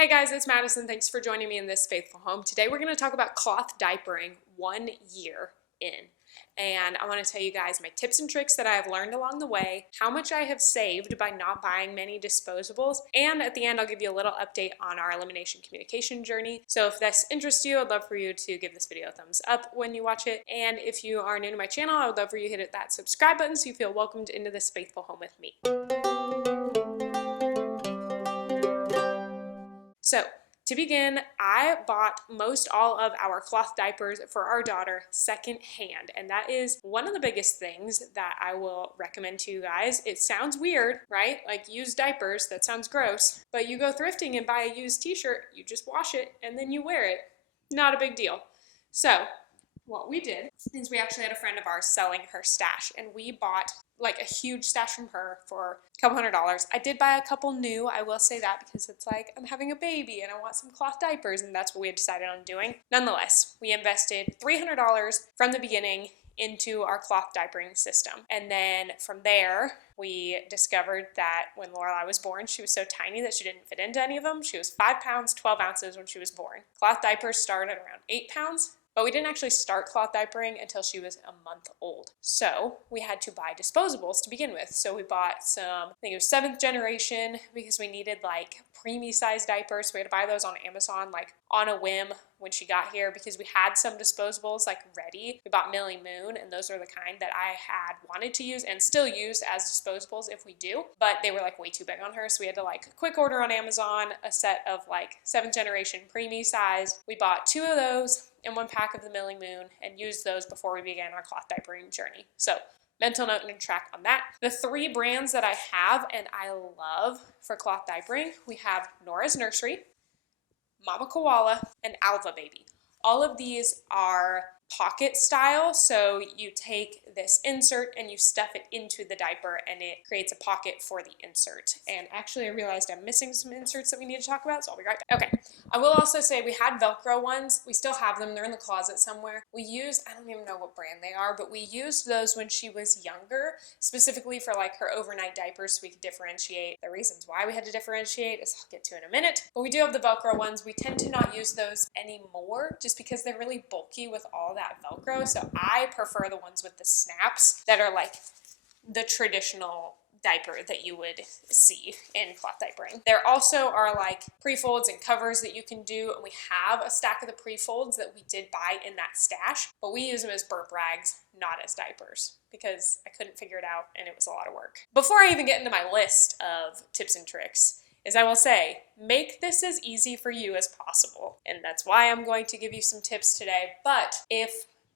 Hey guys, it's Madison. Thanks for joining me in this faithful home. Today we're going to talk about cloth diapering 1 year in. And I want to tell you guys my tips and tricks that I have learned along the way, how much I have saved by not buying many disposables, and at the end I'll give you a little update on our elimination communication journey. So if this interests you, I'd love for you to give this video a thumbs up when you watch it. And if you are new to my channel, I would love for you to hit that subscribe button so you feel welcomed into this faithful home with me. So, to begin, I bought most all of our cloth diapers for our daughter secondhand, and that is one of the biggest things that I will recommend to you guys. It sounds weird, right? Like used diapers, that sounds gross, but you go thrifting and buy a used t-shirt, you just wash it, and then you wear it. Not a big deal. So, what we did is we actually had a friend of ours selling her stash, and we bought like a huge stash from her for a couple $100s. I did buy a couple new, I will say that, because it's like I'm having a baby and I want some cloth diapers, and that's what we had decided on doing. Nonetheless, we invested $300 from the beginning into our cloth diapering system. And then from there, we discovered that when Lorelai was born, she was so tiny that she didn't fit into any of them. She was 5 pounds, 12 ounces when she was born. Cloth diapers started around 8 pounds. But we didn't actually start cloth diapering until she was a month old. So we had to buy disposables to begin with. So we bought some, I think it was 7th generation, because we needed like preemie size diapers. So we had to buy those on Amazon like on a whim when she got here, because we had some disposables like ready. We bought Millie Moon, and those are the kind that I had wanted to use and still use as disposables if we do, but they were like way too big on her. So we had to like quick order on Amazon a set of like 7th generation preemie size. We bought 2 of those and 1 pack of the Millie Moon and used those before we began our cloth diapering journey. So mental note and track on that. The 3 brands that I have and I love for cloth diapering, we have Nora's Nursery, Mama Koala, and Alva Baby. All of these are pocket style, so you take this insert and you stuff it into the diaper and it creates a pocket for the insert. And actually I realized I'm missing some inserts that we need to talk about, so I'll be right back. Okay, I will also say we had Velcro ones. We still have them. They're in the closet somewhere. We used, I don't even know what brand they are, but we used those when she was younger, specifically for like her overnight diapers, so we could differentiate. The reasons why we had to differentiate is I'll get to in a minute. But we do have the Velcro ones. We tend to not use those anymore just because they're really bulky with all that Velcro. So I prefer the ones with the snaps that are like the traditional diaper that you would see in cloth diapering. There also are like pre-folds and covers that you can do, and we have a stack of the pre-folds that we did buy in that stash, but we use them as burp rags, not as diapers, because I couldn't figure it out and it was a lot of work. Before I even get into my list of tips and tricks, is I will say, make this as easy for you as possible. And that's why I'm going to give you some tips today. But if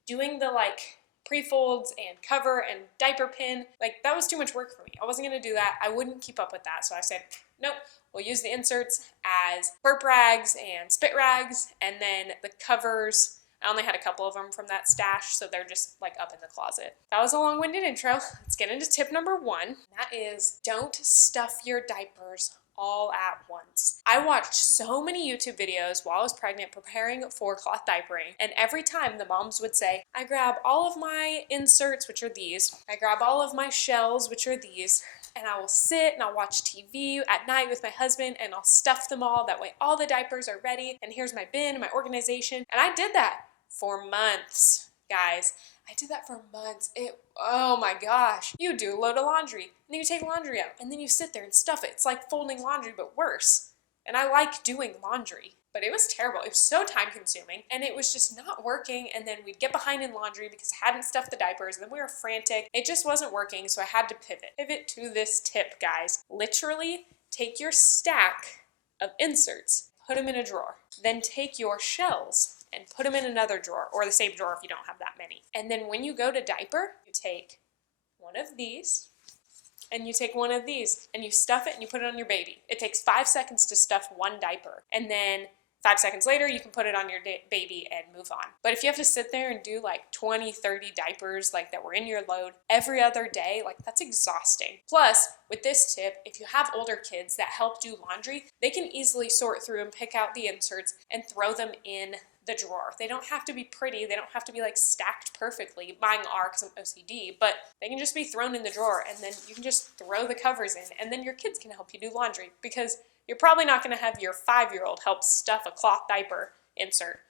doing the like pre-folds and cover and diaper pin, like that was too much work for me. I wasn't gonna do that. I wouldn't keep up with that. So I said, nope, we'll use the inserts as burp rags and spit rags, and then the covers, I only had a couple of them from that stash, so they're just like up in the closet. That was a long-winded intro. Let's get into tip number 1. That is, don't stuff your diapers all at once. I watched so many YouTube videos while I was pregnant preparing for cloth diapering, and every time the moms would say, I grab all of my inserts, which are these, I grab all of my shells, which are these, and I will sit and I'll watch TV at night with my husband and I'll stuff them all. That way all the diapers are ready, and here's my bin, my organization. And I did that for months, guys. I did that for months. Oh my gosh. You do a load of laundry, and then you take laundry out, and then you sit there and stuff it. It's like folding laundry, but worse. And I like doing laundry, but it was terrible. It was so time consuming, and it was just not working. And then we'd get behind in laundry because I hadn't stuffed the diapers, and then we were frantic. It just wasn't working, so I had to pivot. Pivot to this tip, guys. Literally take your stack of inserts, put them in a drawer. Then take your shells and put them in another drawer, or the same drawer if you don't have that many. And then when you go to diaper, you take one of these, and you take one of these, and you stuff it and you put it on your baby. It takes 5 seconds to stuff one diaper, and then 5 seconds later, you can put it on your baby and move on. But if you have to sit there and do like 20, 30 diapers like that were in your load every other day, like that's exhausting. Plus, with this tip, if you have older kids that help do laundry, they can easily sort through and pick out the inserts and throw them in the drawer. They don't have to be pretty. They don't have to be like stacked perfectly. Mine are because I'm OCD, but they can just be thrown in the drawer, and then you can just throw the covers in, and then your kids can help you do laundry, because You're probably not going to have your 5-year-old help stuff a cloth diaper insert,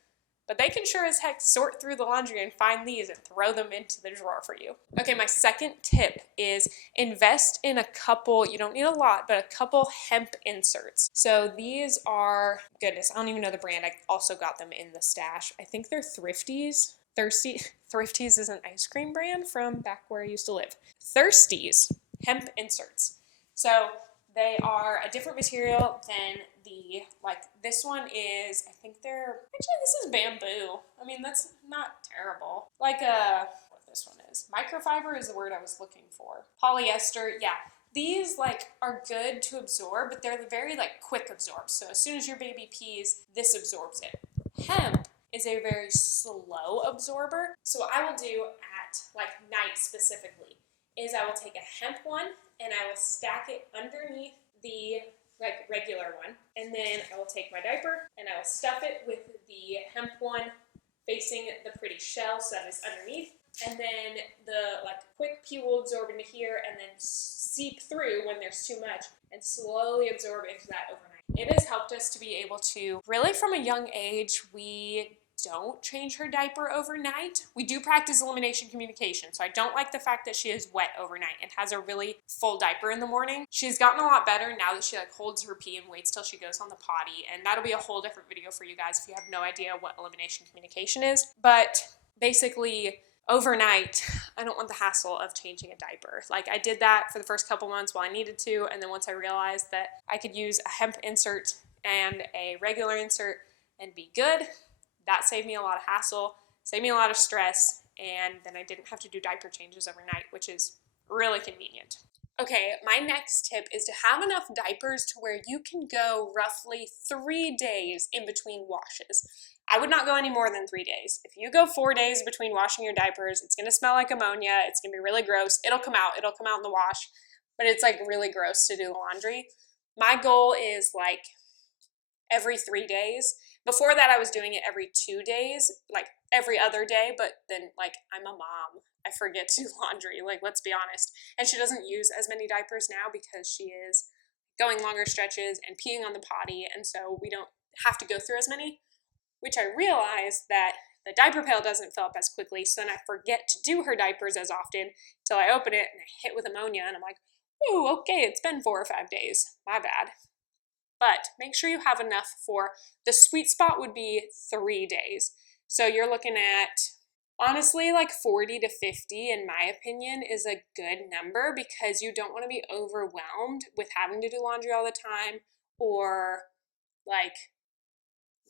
but they can sure as heck sort through the laundry and find these and throw them into the drawer for you. Okay, my second tip is invest in a couple, you don't need a lot, but a couple hemp inserts. So these are, goodness, I don't even know the brand. I also got them in the stash. I think they're Thrifties. Thrifties is an ice cream brand from back where I used to live. Thirsties hemp inserts. So they are a different material than this one is, I think actually this is bamboo. I mean, that's not terrible. What this one is. Microfiber is the word I was looking for. Polyester, yeah. These are good to absorb, but they're very quick absorb. So as soon as your baby pees, this absorbs it. Hemp is a very slow absorber. So what I will do at night specifically is I will take a hemp one and I will stack it underneath the regular one, and then I will take my diaper and I will stuff it with the hemp one facing the pretty shell so that it's underneath, and then the quick pee will absorb into here and then seep through when there's too much and slowly absorb into that overnight. It has helped us to be able to really from a young age, we don't change her diaper overnight. We do practice elimination communication, so I don't like the fact that she is wet overnight and has a really full diaper in the morning. She's gotten a lot better now that she holds her pee and waits till she goes on the potty, and that'll be a whole different video for you guys if you have no idea what elimination communication is. But basically, overnight, I don't want the hassle of changing a diaper. I did that for the first couple months while I needed to, and then once I realized that I could use a hemp insert and a regular insert and be good, that saved me a lot of hassle, saved me a lot of stress, and then I didn't have to do diaper changes overnight, which is really convenient. Okay, my next tip is to have enough diapers to where you can go roughly 3 days in between washes. I would not go any more than 3 days. If you go 4 days between washing your diapers, it's going to smell like ammonia. It's going to be really gross. It'll come out in the wash, but it's really gross to do laundry. My goal is every 3 days. Before that, I was doing it every 2 days, every other day, but then I'm a mom. I forget to do laundry, let's be honest. And she doesn't use as many diapers now because she is going longer stretches and peeing on the potty, and so we don't have to go through as many, which I realized that the diaper pail doesn't fill up as quickly, so then I forget to do her diapers as often until I open it and I hit with ammonia, and I'm like, oh, okay, it's been 4 or 5 days. My bad. But make sure you have enough for, the sweet spot would be 3 days. So you're looking at, honestly, 40 to 50, in my opinion, is a good number because you don't want to be overwhelmed with having to do laundry all the time or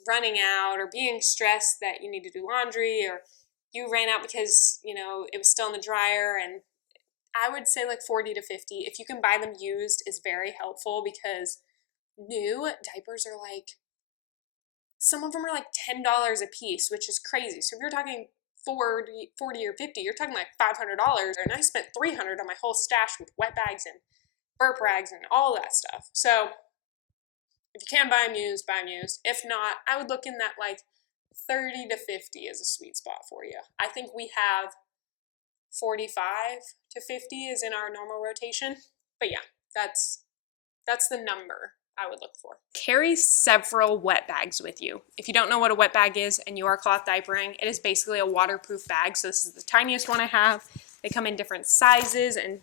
running out or being stressed that you need to do laundry or you ran out because, it was still in the dryer. And I would say 40 to 50. If you can buy them used is very helpful because new diapers are some of them are $10 a piece, which is crazy. So if you're talking 40 or 50, you're talking $500, and I spent $300 on my whole stash with wet bags and burp rags and all that stuff. So if you can buy them used, buy them used. If not, I would look in that 30 to 50 is a sweet spot for you. I think we have 45 to 50 is in our normal rotation. But yeah, that's the number I would look for. Carry several wet bags with you. If you don't know what a wet bag is and you are cloth diapering, it is basically a waterproof bag. So this is the tiniest one I have. They come in different sizes and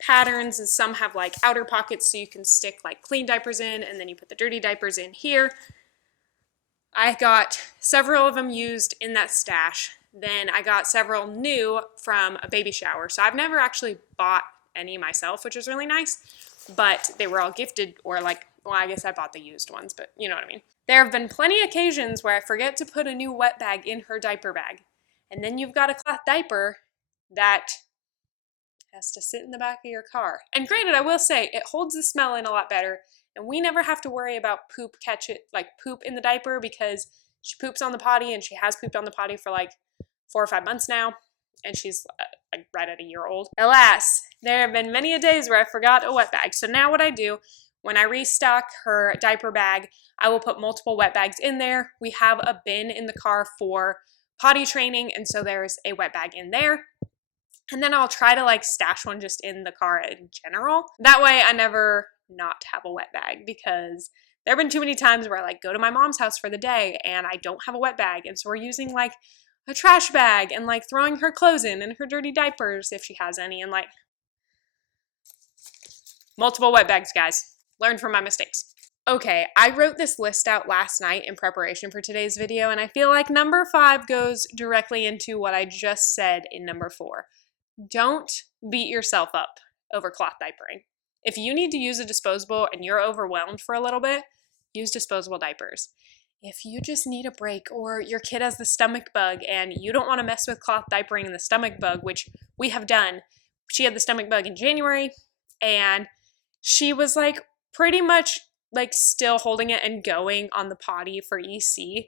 patterns, and some have outer pockets so you can stick clean diapers in, and then you put the dirty diapers in here. I got several of them used in that stash. Then I got several new from a baby shower. So I've never actually bought any myself, which is really nice, but they were all gifted or well, I guess I bought the used ones, but you know what I mean. There have been plenty of occasions where I forget to put a new wet bag in her diaper bag. And then you've got a cloth diaper that has to sit in the back of your car. And granted, I will say, it holds the smell in a lot better. And we never have to worry about poop in the diaper because she poops on the potty, and she has pooped on the potty for 4 or 5 months now. And she's right at a year old. Alas, there have been many a days where I forgot a wet bag. So now what I do, when I restock her diaper bag, I will put multiple wet bags in there. We have a bin in the car for potty training, and so there's a wet bag in there. And then I'll try to stash one just in the car in general. That way I never not have a wet bag because there have been too many times where I like go to my mom's house for the day and I don't have a wet bag. And so we're using like a trash bag and like throwing her clothes in and her dirty diapers if she has any, and like multiple wet bags, guys. Learn from my mistakes. Okay, I wrote this list out last night in preparation for today's video, and I feel like number 5 goes directly into what I just said in number 4. Don't beat yourself up over cloth diapering. If you need to use a disposable and you're overwhelmed for a little bit, use disposable diapers. If you just need a break, or your kid has the stomach bug and you don't want to mess with cloth diapering and the stomach bug, which we have done. She had the stomach bug in January and she was like pretty much like still holding it and going on the potty for EC,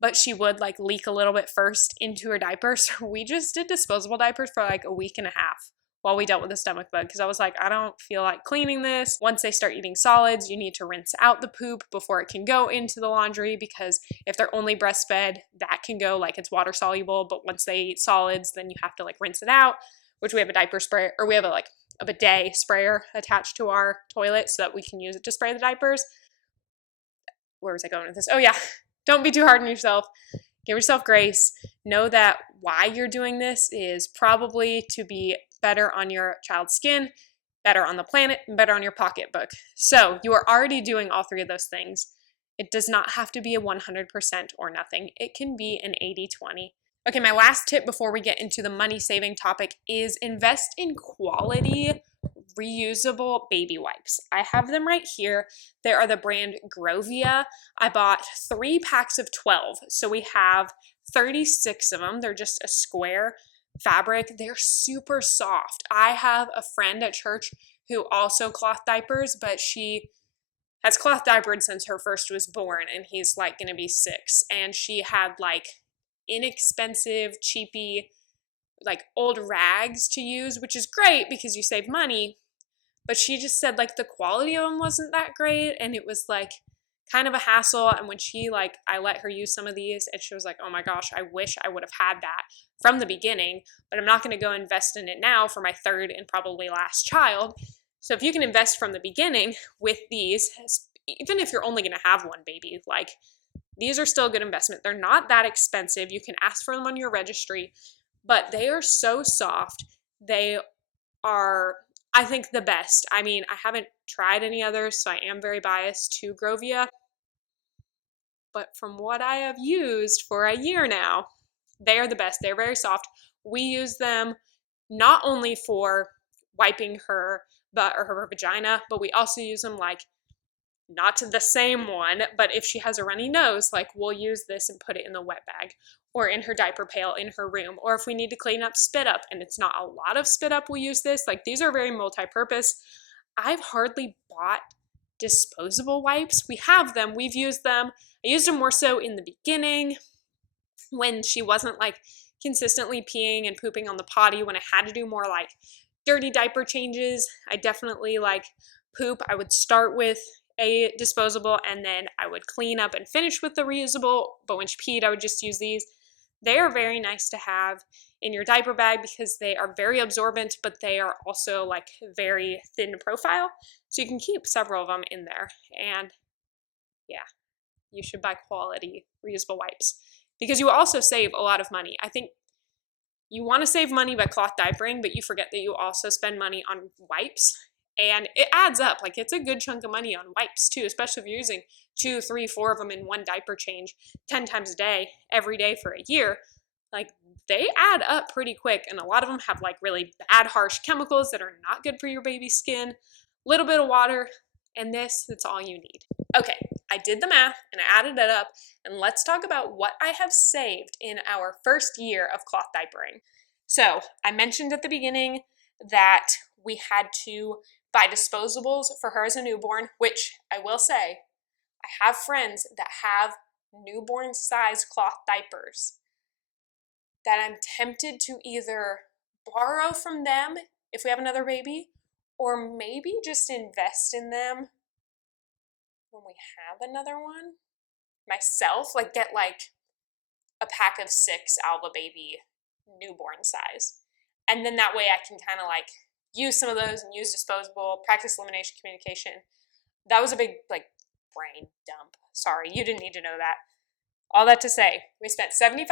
but she would like leak a little bit first into her diaper. So we just did disposable diapers for like a week and a half while we dealt with the stomach bug, because I was like, I don't feel like cleaning this. Once they start eating solids, you need to rinse out the poop before it can go into the laundry, because if they're only breastfed, that can go like it's water soluble, but once they eat solids, then you have to like rinse it out, which we have a diaper spray, or we have a bidet sprayer attached to our toilet so that we can use it to spray the diapers. Where was I going with this? Oh yeah, don't be too hard on yourself. Give yourself grace. Know that why you're doing this is probably to be better on your child's skin, better on the planet, and better on your pocketbook. So you are already doing all 3 of those things. It does not have to be a 100% or nothing. It can be an 80-20. Okay, my last tip before we get into the money saving topic is invest in quality reusable baby wipes. I have them right here. They are the brand Grovia. I bought 3 packs of 12. So we have 36 of them. They're just a square fabric. They're super soft. I have a friend at church who also cloth diapers, but she has cloth diapered since her first was born, and he's like gonna be 6. And she had like inexpensive, cheapy, like old rags to use, which is great because you save money. But she just said like the quality of them wasn't that great, and it was like kind of a hassle. And when she like, I let her use some of these and she was like, oh my gosh, I wish I would have had that from the beginning, but I'm not going to go invest in it now for my 3rd and probably last child. So if you can invest from the beginning with these, even if you're only going to have one baby, like these are still a good investment. They're not that expensive. You can ask for them on your registry, but they are so soft. They are, I think, the best. I mean, I haven't tried any others, so I am very biased to Grovia. But from what I have used for a year now, they are the best. They're very soft. We use them not only for wiping her butt or her vagina, but we also use them like, not the same one, but if she has a runny nose, like we'll use this and put it in the wet bag or in her diaper pail in her room. Or if we need to clean up spit up and it's not a lot of spit up, we'll use this. Like these are very multi-purpose. I've hardly bought disposable wipes. We have them, we've used them. I used them more so in the beginning when she wasn't like consistently peeing and pooping on the potty, when I had to do more like dirty diaper changes. I definitely like poop. I would start with a disposable and then I would clean up and finish with the reusable, but when she peed, I would just use these. They are very nice to have in your diaper bag because they are very absorbent, but they are also like very thin profile, so you can keep several of them in there. And yeah, you should buy quality reusable wipes because you will also save a lot of money. I think you want to save money by cloth diapering, but you forget that you also spend money on wipes. And it adds up. Like it's a good chunk of money on wipes too, especially if you're using 2, 3, 4 of them in one diaper change 10 times a day, every day for a year. Like they add up pretty quick. And a lot of them have like really bad, harsh chemicals that are not good for your baby's skin. A little bit of water, and that's all you need. Okay, I did the math and I added it up, and let's talk about what I have saved in our first year of cloth diapering. So I mentioned at the beginning that we had to buy disposables for her as a newborn, which I will say, I have friends that have newborn size cloth diapers that I'm tempted to either borrow from them if we have another baby, or maybe just invest in them when we have another one myself, like get like a pack of 6 Alba Baby newborn size. And then that way I can kind of like use some of those and use disposable, practice elimination communication. That was a big like brain dump. Sorry, you didn't need to know that. All that to say, we spent $75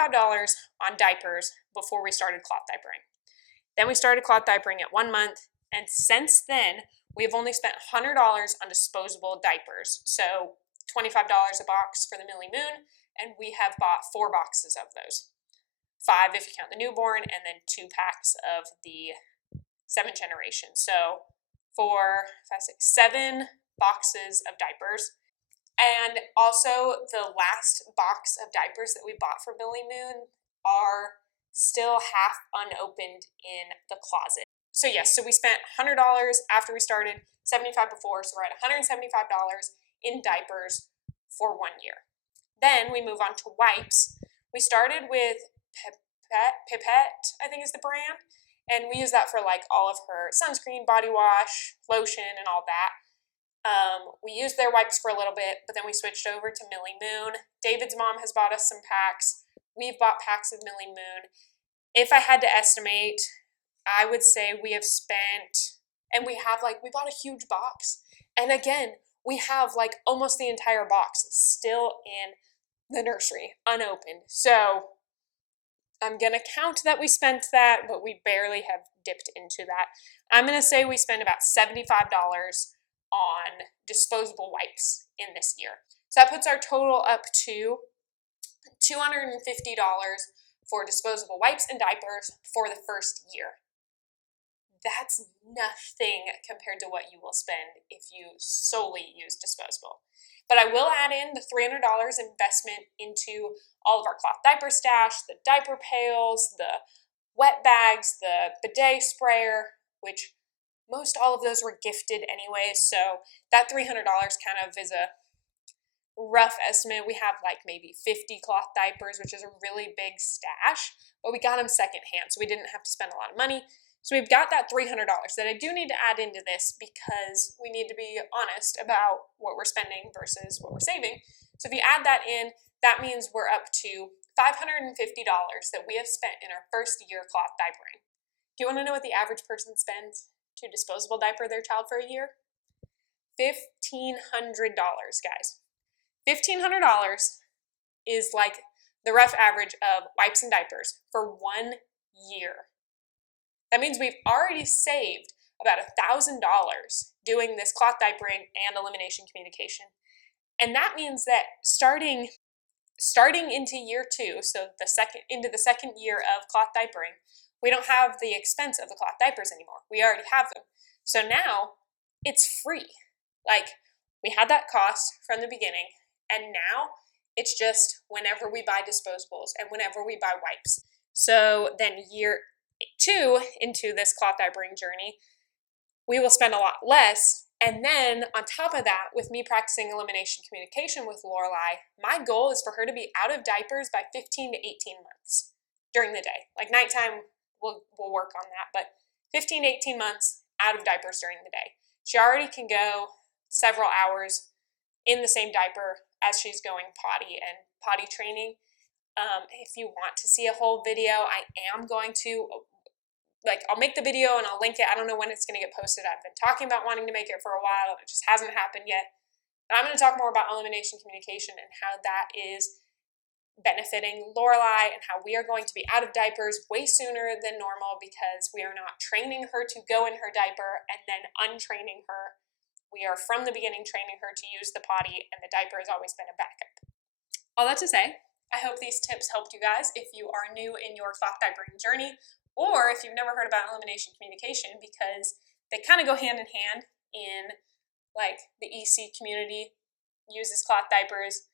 on diapers before we started cloth diapering. Then we started cloth diapering at 1 month, and since then, we've only spent $100 on disposable diapers. So $25 a box for the Millie Moon, and we have bought 4 boxes of those. 5 if you count the newborn, and then 2 packs of the 7th generation. So 4, 5, 6, 7 boxes of diapers. And also the last box of diapers that we bought for Millie Moon are still half unopened in the closet. So yes, so we spent $100 after we started, $75 before, so we're at $175 in diapers for 1 year. Then we move on to wipes. We started with Pipette, I think is the brand, and we use that for like all of her sunscreen, body wash, lotion, and all that. We used their wipes for a little bit, but then we switched over to Millie Moon. David's mom has bought us some packs. We've bought packs of Millie Moon. If I had to estimate, I would say we have spent, and we bought a huge box. And again, we have like almost the entire box still in the nursery, unopened. So I'm going to count that we spent that, but we barely have dipped into that. I'm going to say we spent about $75 on disposable wipes in this year. So that puts our total up to $250 for disposable wipes and diapers for the first year. That's nothing compared to what you will spend if you solely use disposable. But I will add in the $300 investment into all of our cloth diaper stash, the diaper pails, the wet bags, the bidet sprayer, which most all of those were gifted anyway, so that $300 kind of is a rough estimate. We have like maybe 50 cloth diapers, which is a really big stash, but we got them secondhand, so we didn't have to spend a lot of money. So we've got that $300 that I do need to add into this because we need to be honest about what we're spending versus what we're saving. So if you add that in, that means we're up to $550 that we have spent in our first year cloth diapering. Do you want to know what the average person spends to disposable diaper their child for a year? $1,500, guys. $1,500 is like the rough average of wipes and diapers for 1 year. That means we've already saved about $1,000 doing this cloth diapering and elimination communication. And that means that starting into year 2, so into the second year of cloth diapering, we don't have the expense of the cloth diapers anymore. We already have them. So now it's free. Like, we had that cost from the beginning, and now it's just whenever we buy disposables and whenever we buy wipes. So then year 2 into this cloth diapering journey, we will spend a lot less. And then on top of that, with me practicing elimination communication with Lorelai, my goal is for her to be out of diapers by 15 to 18 months during the day. Like nighttime, we'll work on that, but 15 to 18 months out of diapers during the day. She already can go several hours in the same diaper as she's going potty and potty training. If you want to see a whole video, I am going to, I'll make the video and I'll link it. I don't know when it's going to get posted. I've been talking about wanting to make it for a while. It just hasn't happened yet. But I'm going to talk more about elimination communication and how that is benefiting Lorelai and how we are going to be out of diapers way sooner than normal because we are not training her to go in her diaper and then untraining her. We are from the beginning training her to use the potty, and the diaper has always been a backup. All that to say, I hope these tips helped you guys if you are new in your cloth diapering journey, or if you've never heard about elimination communication, because they kind of go hand in hand in like the EC community uses cloth diapers.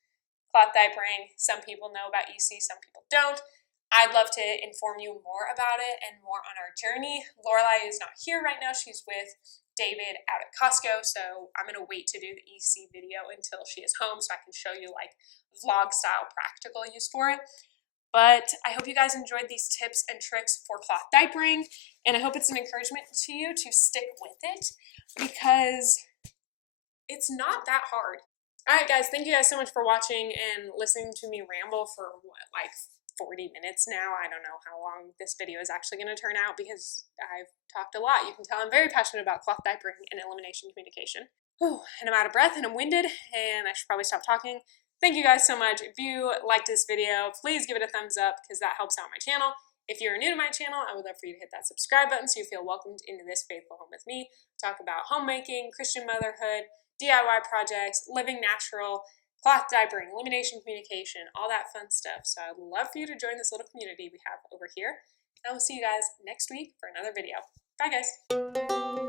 Cloth diapering, some people know about EC, some people don't. I'd love to inform you more about it and more on our journey. Lorelai is not here right now. She's with David out at Costco, so I'm going to wait to do the EC video until she is home so I can show you like vlog style practical use for it. But I hope you guys enjoyed these tips and tricks for cloth diapering, and I hope it's an encouragement to you to stick with it because it's not that hard. Alright guys, thank you guys so much for watching and listening to me ramble for like 40 minutes now. I don't know how long this video is actually going to turn out because I've talked a lot. You can tell I'm very passionate about cloth diapering and elimination communication. Whew, and I'm out of breath and I'm winded and I should probably stop talking. Thank you guys so much. If you liked this video, please give it a thumbs up because that helps out my channel. If you're new to my channel, I would love for you to hit that subscribe button so you feel welcomed into this faithful home with me. Talk about homemaking, Christian motherhood, DIY projects, living natural, cloth diapering, elimination communication, all that fun stuff. So I'd love for you to join this little community we have over here. I will see you guys next week for another video. Bye guys.